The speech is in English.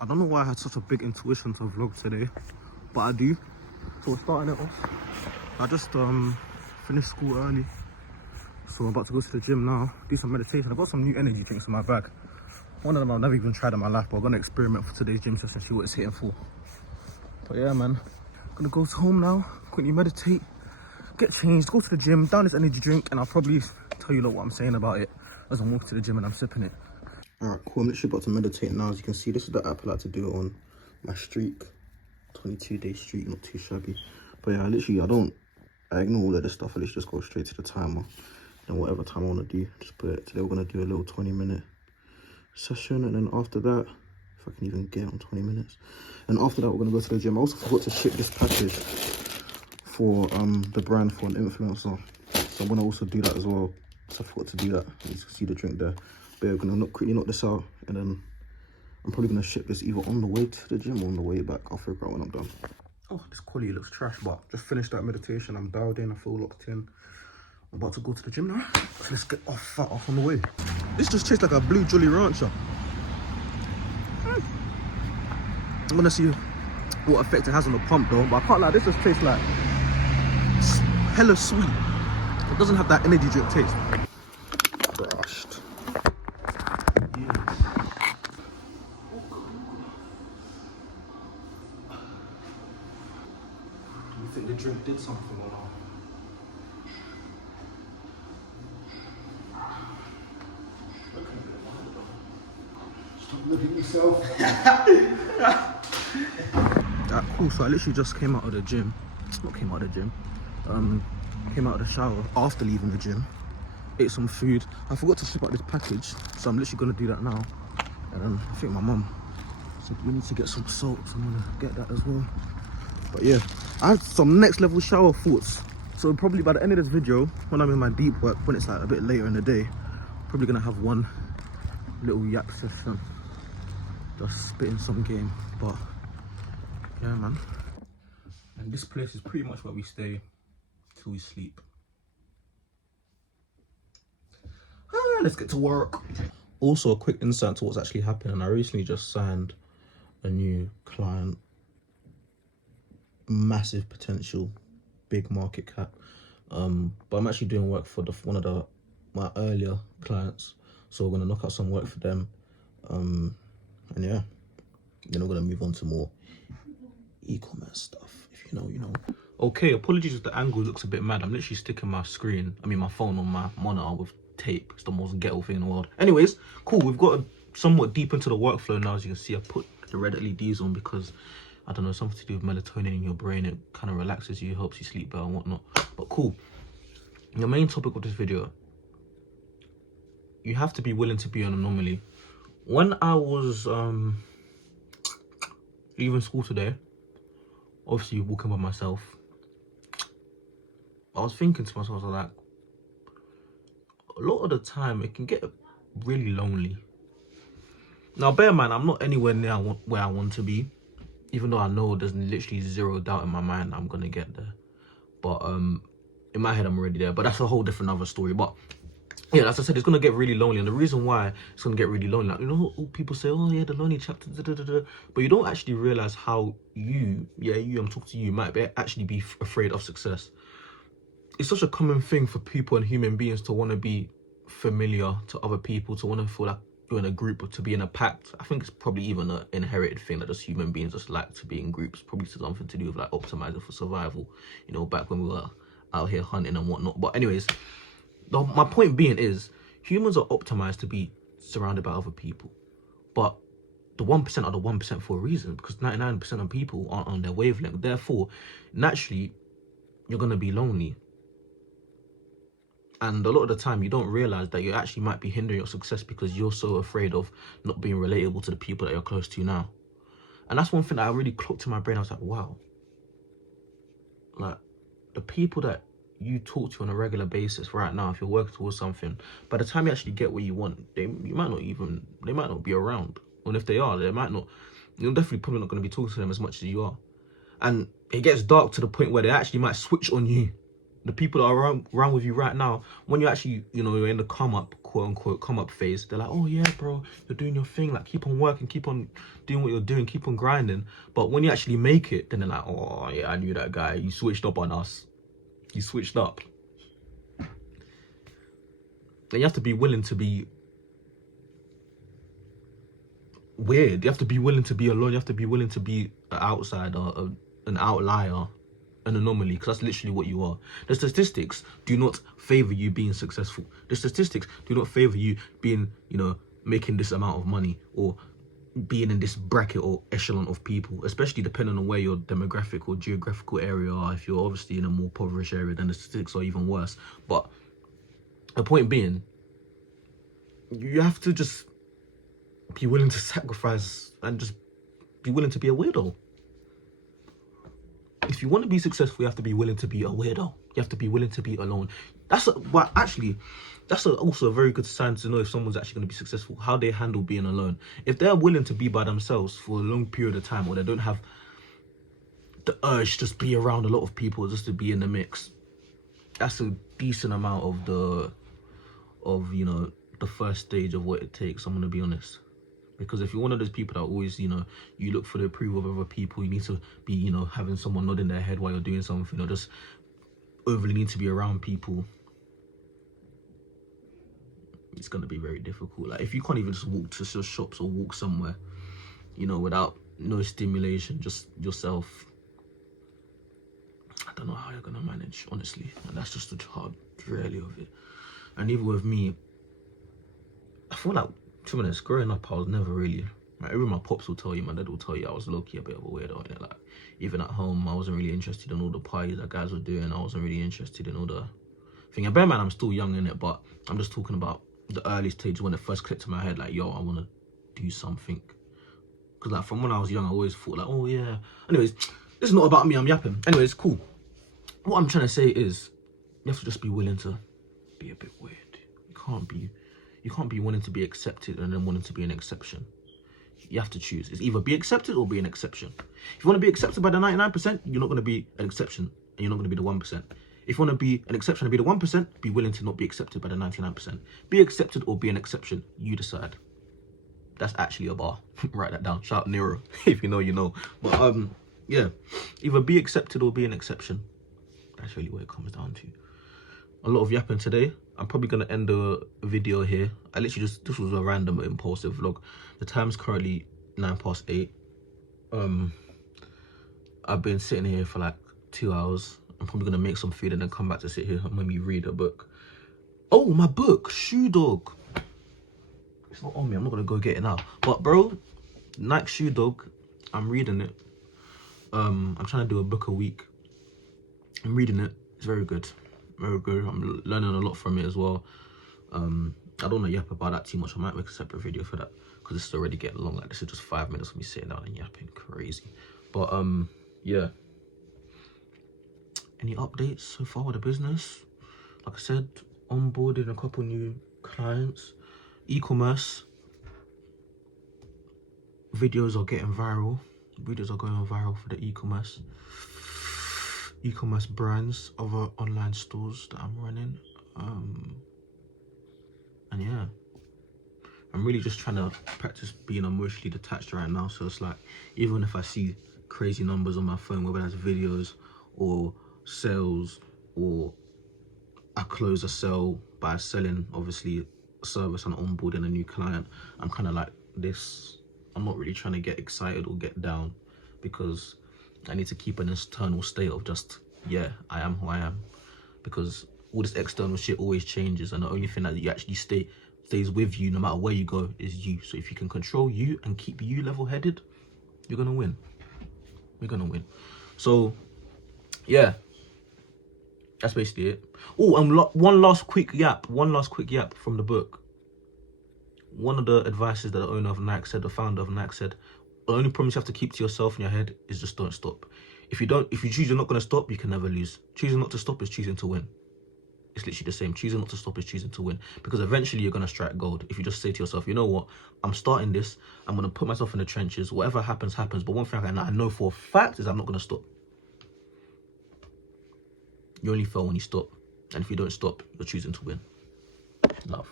I don't know why I had such a big intuition to vlog today, but I do. So we're starting it off. I just finished school early, so I'm about to go to the gym now, do some meditation. I've got some new energy drinks in my bag. One of them I've never even tried in my life, but I'm gonna experiment for today's gym session and see what it's hitting for. But yeah, man, I'm gonna go home now, quickly meditate, get changed, go to the gym, down this energy drink, and I'll probably tell you what I'm saying about it as I'm walking to the gym and I'm sipping it. Alright, cool. I'm literally about to meditate now. As you can see, this is the app I like to do it on. My streak, 22-day streak, not too shabby. But yeah, I ignore all of this stuff. I literally just go straight to the timer. And whatever time I want to do, just put it. Today we're going to do a little 20-minute session. And then after that, if I can even get on 20 minutes. And after that, we're going to go to the gym. I also forgot to ship this package for the brand for an influencer. So I'm going to also do that as well. So I forgot to do that. You can see the drink there. But yeah, we're going to quickly knock this out, and then I'm probably going to ship this either on the way to the gym or on the way back. I'll figure out when I'm done. Oh, this quality looks trash, but just finished that meditation. I'm dialed in, I feel locked in. I'm about to go to the gym now. So let's get off on the way. This just tastes like a blue Jolly Rancher. I'm going to see what effect it has on the pump though, but I can't lie, this just tastes like hella sweet. It doesn't have that energy drink taste. Crushed. Do you think the drink did something or not? Stop looking at yourself. Cool, so I literally just came out of the gym. Came out of the shower after leaving the gym. Ate some food. I forgot to ship out this package, so I'm literally gonna do that now. And I think my mum said we need to get some salt, so I'm gonna get that as well. But yeah, I had some next level shower thoughts. So probably by the end of this video, when I'm in my deep work, when it's like a bit later in the day, probably gonna have one little yak session, just spitting some game. But yeah, man. And this place is pretty much where we stay till we sleep. Let's get to work. Also, a quick insight to what's actually happening. I recently just signed a new client. Massive potential, big market cap. But I'm actually doing work for one of my earlier clients. So we're gonna knock out some work for them. And yeah, then we're gonna move on to more e-commerce stuff. If you know, you know. Okay, apologies if the angle looks a bit mad. I'm literally sticking my phone on my monitor with tape. It's the most ghetto thing in the world. Anyways, cool. We've got somewhat deep into the workflow now. As you can see, I put the red LEDs on because, I don't know, something to do with melatonin in your brain. It kind of relaxes you, helps you sleep better and whatnot. But cool. The main topic of this video, you have to be willing to be an anomaly. When I was leaving school today, obviously walking by myself, I was thinking to myself, I was like, a lot of the time it can get really lonely. Now bear in mind, I'm not anywhere near where I want to be, even though I know there's literally zero doubt in my mind I'm gonna get there. But in my head I'm already there, but that's a whole different other story. But yeah, as I said, it's gonna get really lonely, and the reason why it's gonna get really lonely, like, you know, people say, oh yeah, the lonely chapter, but you don't actually realize how I'm talking to you, might actually be afraid of success. It's such a common thing for people and human beings to want to be familiar to other people, to want to feel like you're in a group or to be in a pact. I think it's probably even an inherited thing that just human beings just like to be in groups. Probably something to do with like optimizing for survival, you know, back when we were out here hunting and whatnot. But anyways, my point being is humans are optimized to be surrounded by other people, but the 1% are the 1% for a reason, because 99% of people aren't on their wavelength. Therefore, naturally, you're going to be lonely. And a lot of the time, you don't realize that you actually might be hindering your success because you're so afraid of not being relatable to the people that you're close to now. And that's one thing that I really clocked in my brain. I was like, wow. Like, the people that you talk to on a regular basis right now, if you're working towards something, by the time you actually get what you want, they might not be around. And if they are, you're definitely probably not going to be talking to them as much as you are. And it gets dark to the point where they actually might switch on you. The people that are around with you right now, when you actually, you know, you're in the come up, quote unquote come up phase, they're like, oh yeah, bro, you're doing your thing, like keep on working, keep on doing what you're doing, keep on grinding. But when you actually make it, then they're like, oh yeah, I knew that guy, you switched up on us, you switched up. Then you have to be willing to be weird, you have to be willing to be alone, you have to be willing to be an outsider, an outlier, an anomaly, because that's literally what you are. The statistics do not favor you being successful. The statistics do not favor you being, you know, making this amount of money or being in this bracket or echelon of people, especially depending on where your demographic or geographical area are. If you're obviously in a more impoverished area, then the statistics are even worse. But the point being, you have to just be willing to sacrifice and just be willing to be a weirdo. If you want to be successful, you have to be willing to be a weirdo. You have to be willing to be alone. That's also a very good sign to know if someone's actually going to be successful, how they handle being alone. If they're willing to be by themselves for a long period of time, or they don't have the urge to just be around a lot of people just to be in the mix, that's a decent amount of you know, the first stage of what it takes, I'm going to be honest. Because if you're one of those people that always, you know, you look for the approval of other people, you need to be, you know, having someone nodding their head while you're doing something, or just overly need to be around people, it's going to be very difficult. Like, if you can't even just walk to your shops or walk somewhere, you know, without no stimulation, just yourself, I don't know how you're going to manage, honestly. And that's just the hard reality of it. And even with me, I feel like, to be honest, growing up, I was never really, like, even my pops will tell you, my dad will tell you, I was low-key a bit of a weirdo in it. Like, even at home, I wasn't really interested in all the parties that guys were doing. I wasn't really interested in all the thing. And bear in mind, I'm still young in it, but I'm just talking about the early stage when it first clicked in my head, like, yo, I want to do something. Because, like, from when I was young, I always thought, like, oh, yeah. Anyways, this is not about me, I'm yapping. Anyways, cool. What I'm trying to say is, you have to just be willing to be a bit weird. You can't be wanting to be accepted and then wanting to be an exception. You have to choose. It's either be accepted or be an exception. If you want to be accepted by the 99%, you're not going to be an exception, and you're not going to be the 1%. If you want to be an exception and be the 1%, be willing to not be accepted by the 99%. Be accepted or be an exception. You decide. That's actually a bar. Write that down. Shout out Nero. If you know, you know. But yeah, either be accepted or be an exception. That's really what it comes down to. A lot of yapping today. I'm probably going to end the video here. I literally just, this was a random impulsive vlog. The time's currently 8:09. I've been sitting here for like 2 hours. I'm probably going to make some food and then come back to sit here and maybe read a book. Oh, my book, Shoe Dog. It's not on me, I'm not going to go get it now. But bro, Nike Shoe Dog, I'm reading it. I'm trying to do a book a week. I'm reading it, it's very good. Very good. I'm learning a lot from it as well. I don't want to yap about that too much. I might make a separate video for that because this is already getting long. Like, this is just 5 minutes of me sitting down and yapping crazy. But yeah. Any updates so far with the business? Like I said, onboarded a couple new clients. E-commerce videos are getting viral. Videos are going viral for the e-commerce brands, other online stores that I'm running. And yeah, I'm really just trying to practice being emotionally detached right now. So it's like, even if I see crazy numbers on my phone, whether that's videos or sales, or I close a sale by selling obviously a service and onboarding a new client, I'm kind of like this. I'm not really trying to get excited or get down, because I need to keep an internal state of just, yeah, I am who I am. Because all this external shit always changes, and the only thing that you actually stays with you no matter where you go is you. So if you can control you and keep you level-headed, you're gonna win. You're gonna win. So yeah, that's basically it. Oh, and one last quick yap from the book. One of the advices that the owner of Nike said, the founder of Nike said, the only promise you have to keep to yourself in your head is just don't stop. If you choose you're not going to stop, you can never lose. Choosing not to stop is choosing to win. It's literally the same. Choosing not to stop is choosing to win. Because eventually you're going to strike gold. If you just say to yourself, you know what, I'm starting this, I'm going to put myself in the trenches. Whatever happens, happens. But one thing I know for a fact is I'm not going to stop. You only fail when you stop. And if you don't stop, you're choosing to win. Love.